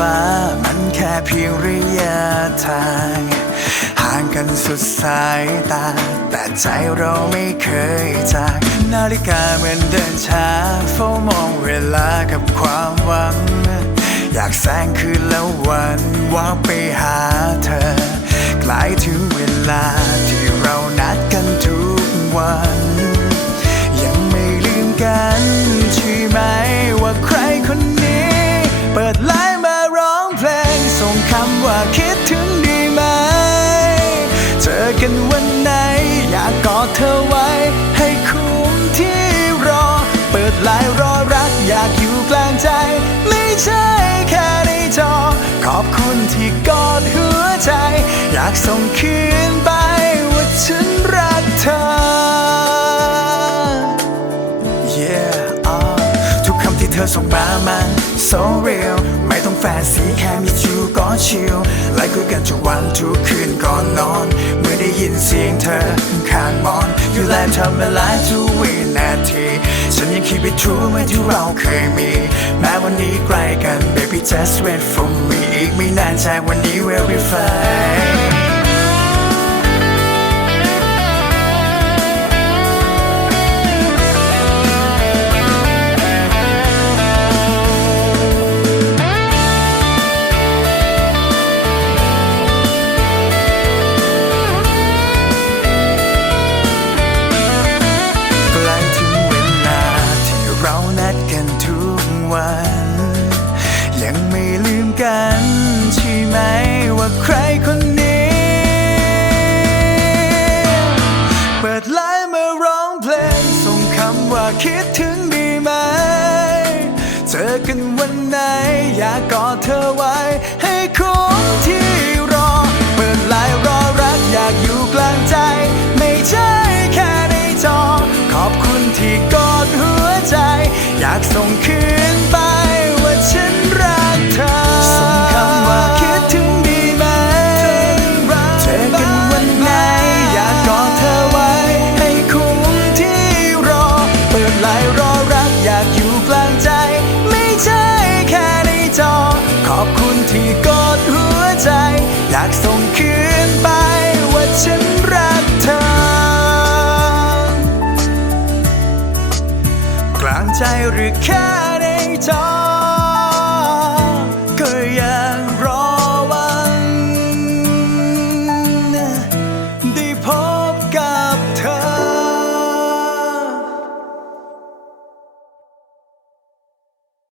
มันแค่เพียงระยะทาง ห่างกันสุดสายตา แต่ใจเราไม่เคยจาก นาฬิกาเหมือนเดินช้าเฝ้ามองเวลากับความหวัง อยากแสงคืนแล้ววันว่าไปหาเธอ ใกล้ถึงเวลาที่เรานัดกันทุกวัน ยังไม่ลืมกันใช่ไหมว่าใครคน คิดถึงดีไหม เจอกันวันไหน อยากกอดเธอไว้ ให้คุ้มที่รอ เปิดไลน์รอรักอยากอยู่กลางใจ ไม่ใช่แค่ในจอ ขอบคุณที่กอดหัวใจ อยากส่งคืนไปว่าฉัน มามัน so real ไม่ต้องแฟนซีแค่มีจูก็ชิลไลค์คุยกันทุกวันทุกคืนก่อนนอน เมื่อได้ยินเสียงเธอข้างมอนอยู่แลทำเวลาทุกวินาที ฉันยังคิดไปทูเมื่อที่เราเคยมี แม้วันนี้ไกลกัน baby just wait for me อีกไม่นานจากวันนี้ will be fine วัน ยังไม่ลืมกันใช่ไหมว่าใครคนนี้ เปิดไลน์มาร้องเพลง ส่งคำว่าคิดถึงดีไหม เจอกันวันไหน อยากกอดเธอไว้ากลางใจ ไม่ใช่แค่ในจอ ขอบคุณที่กดหัวใจ อยากส่งคืนไปว่าฉันรักเธอ กลางใจหรือแค่ในจอ